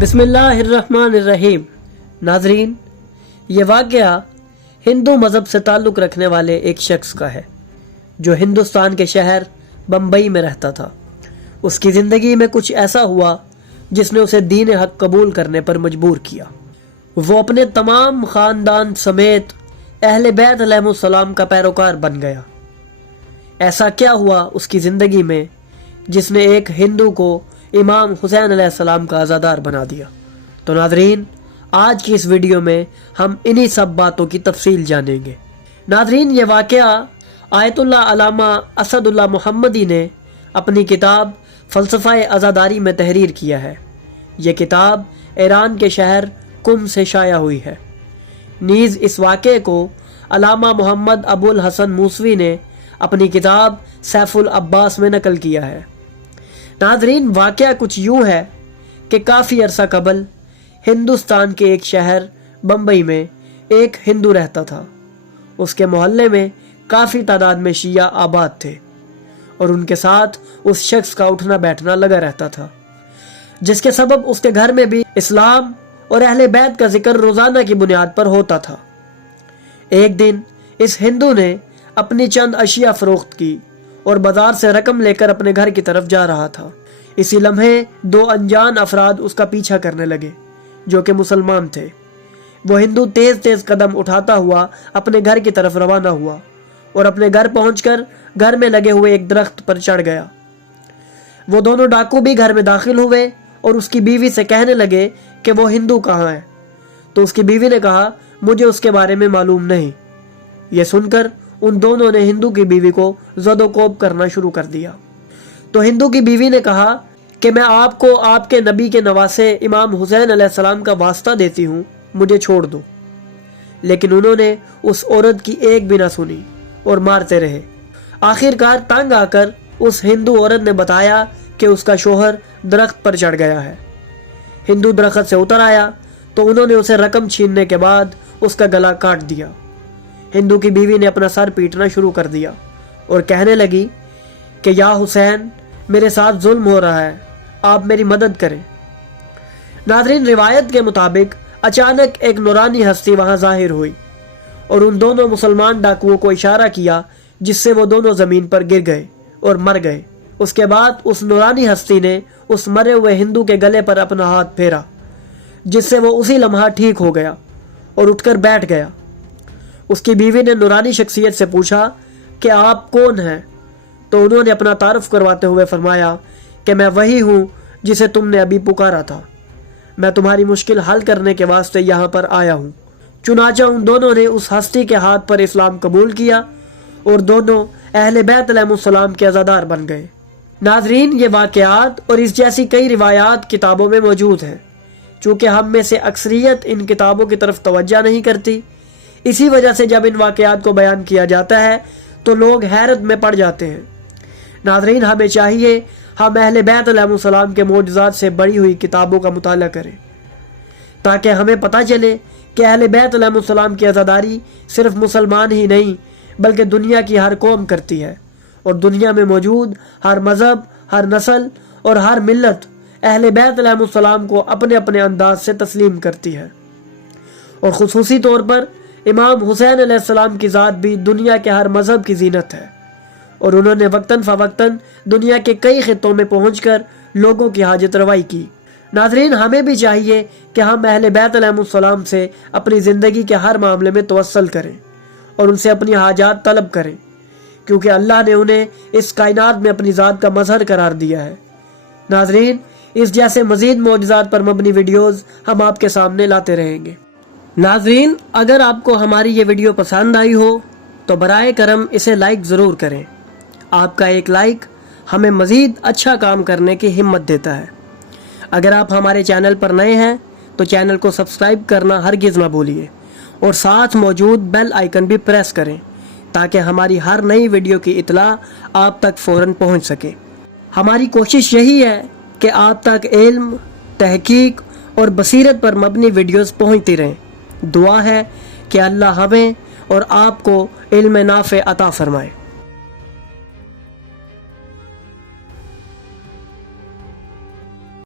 بسم اللہ الرحمن الرحیم۔ ناظرین، یہ واقعہ ہندو مذہب سے تعلق رکھنے والے ایک شخص کا ہے جو ہندوستان کے شہر بمبئی میں رہتا تھا۔ اس کی زندگی میں کچھ ایسا ہوا جس نے اسے دین حق قبول کرنے پر مجبور کیا۔ وہ اپنے تمام خاندان سمیت اہل بیت علیہ السلام کا پیروکار بن گیا۔ ایسا کیا ہوا اس کی زندگی میں جس نے ایک ہندو کو امام حسین علیہ السلام کا عزادار بنا دیا؟ تو ناظرین، آج کی اس ویڈیو میں ہم انہی سب باتوں کی تفصیل جانیں گے۔ ناظرین، یہ واقعہ آیت اللہ علامہ اسد اللہ محمدی نے اپنی کتاب فلسفہ عزاداری میں تحریر کیا ہے۔ یہ کتاب ایران کے شہر قم سے شائع ہوئی ہے۔ نیز اس واقعے کو علامہ محمد ابو الحسن موسوی نے اپنی کتاب سیف العباس میں نقل کیا ہے۔ ناظرین، واقعہ کچھ یوں ہے کہ کافی عرصہ قبل ہندوستان کے ایک شہر بمبئی میں ایک ہندو رہتا تھا۔ اس کے محلے میں کافی تعداد میں شیعہ آباد تھے اور ان کے ساتھ اس شخص کا اٹھنا بیٹھنا لگا رہتا تھا، جس کے سبب اس کے گھر میں بھی اسلام اور اہل بیت کا ذکر روزانہ کی بنیاد پر ہوتا تھا۔ ایک دن اس ہندو نے اپنی چند اشیاء فروخت کی اور بازار سے رقم لے کر اپنے گھر کی طرف جا رہا تھا۔ اسی لمحے دو انجان افراد اس کا پیچھا کرنے لگے جو کہ مسلمان تھے۔ وہ ہندو تیز تیز قدم اٹھاتا ہوا اپنے گھر کی طرف روانہ ہوا اور اپنے گھر پہنچ کر گھر میں لگے ہوئے ایک درخت پر چڑھ گیا۔ وہ دونوں ڈاکو بھی گھر میں داخل ہوئے اور اس کی بیوی سے کہنے لگے کہ وہ ہندو کہاں ہے، تو اس کی بیوی نے کہا مجھے اس کے بارے میں معلوم نہیں۔ یہ سن کر ان دونوں نے ہندو کی بیوی کو زد و کوب کرنا شروع کر دیا۔ تو ہندو کی بیوی نے کہا کہ میں آپ کو آپ کے نبی کے نواسے امام حسین علیہ السلام کا واسطہ دیتی ہوں، مجھے چھوڑ دو۔ لیکن انہوں نے اس عورت کی ایک بھی نہ سنی اور مارتے رہے۔ آخر کار تنگ آ کر اس ہندو عورت نے بتایا کہ اس کا شوہر درخت پر چڑھ گیا ہے۔ ہندو درخت سے اتر آیا تو انہوں نے اسے رقم چھیننے کے بعد اس کا گلا کاٹ دیا۔ ہندو کی بیوی نے اپنا سر پیٹنا شروع کر دیا اور کہنے لگی کہ یا حسین، میرے ساتھ ظلم ہو رہا ہے، آپ میری مدد کریں۔ ناظرین، روایت کے مطابق اچانک ایک نورانی ہستی وہاں ظاہر ہوئی اور ان دونوں مسلمان ڈاکوؤں کو اشارہ کیا، جس سے وہ دونوں زمین پر گر گئے اور مر گئے۔ اس کے بعد اس نورانی ہستی نے اس مرے ہوئے ہندو کے گلے پر اپنا ہاتھ پھیرا، جس سے وہ اسی لمحہ ٹھیک ہو گیا اور اٹھ کر بیٹھ گیا۔ اس کی بیوی نے نورانی شخصیت سے پوچھا کہ آپ کون ہیں؟ تو انہوں نے اپنا تعارف کرواتے ہوئے فرمایا کہ میں وہی ہوں جسے تم نے ابھی پکارا تھا، میں تمہاری مشکل حل کرنے کے واسطے یہاں پر آیا ہوں۔ چنانچہ ان دونوں نے اس ہستی کے ہاتھ پر اسلام قبول کیا اور دونوں اہل بیت علیہ السلام کے عزادار بن گئے۔ ناظرین، یہ واقعات اور اس جیسی کئی روایات کتابوں میں موجود ہیں۔ چونکہ ہم میں سے اکثریت ان کتابوں کی طرف توجہ نہیں کرتی، اسی وجہ سے جب ان واقعات کو بیان کیا جاتا ہے تو لوگ حیرت میں پڑ جاتے ہیں۔ ناظرین، ہمیں چاہیے ہم اہل بیت علیہ السلام کے معجزات سے بڑی ہوئی کتابوں کا مطالعہ کریں تاکہ ہمیں پتہ چلے کہ اہل بیت علیہ السلام کی عزاداری صرف مسلمان ہی نہیں بلکہ دنیا کی ہر قوم کرتی ہے، اور دنیا میں موجود ہر مذہب، ہر نسل اور ہر ملت اہل بیت علیہ السلام کو اپنے اپنے انداز سے تسلیم کرتی ہے۔ اور خصوصی طور پر امام حسین علیہ السلام کی ذات بھی دنیا کے ہر مذہب کی زینت ہے، اور انہوں نے وقتاً فوقتاً دنیا کے کئی خطوں میں پہنچ کر لوگوں کی حاجت روائی کی۔ ناظرین، ہمیں بھی چاہیے کہ ہم اہل بیت علیہ السلام سے اپنی زندگی کے ہر معاملے میں توسل کریں اور ان سے اپنی حاجات طلب کریں، کیونکہ اللہ نے انہیں اس کائنات میں اپنی ذات کا مظہر قرار دیا ہے۔ ناظرین، اس جیسے مزید معجزات پر مبنی ویڈیوز ہم آپ کے سامنے لاتے رہیں گے۔ ناظرین، اگر آپ کو ہماری یہ ویڈیو پسند آئی ہو تو برائے کرم اسے لائک ضرور کریں۔ آپ کا ایک لائک ہمیں مزید اچھا کام کرنے کی ہمت دیتا ہے۔ اگر آپ ہمارے چینل پر نئے ہیں تو چینل کو سبسکرائب کرنا ہرگز نہ بھولیے اور ساتھ موجود بیل آئیکن بھی پریس کریں تاکہ ہماری ہر نئی ویڈیو کی اطلاع آپ تک فوراً پہنچ سکے۔ ہماری کوشش یہی ہے کہ آپ تک علم، تحقیق اور بصیرت پر مبنی ویڈیوز پہنچتی رہیں۔ دعا ہے کہ اللہ ہمیں اور آپ کو علم نافع عطا فرمائے۔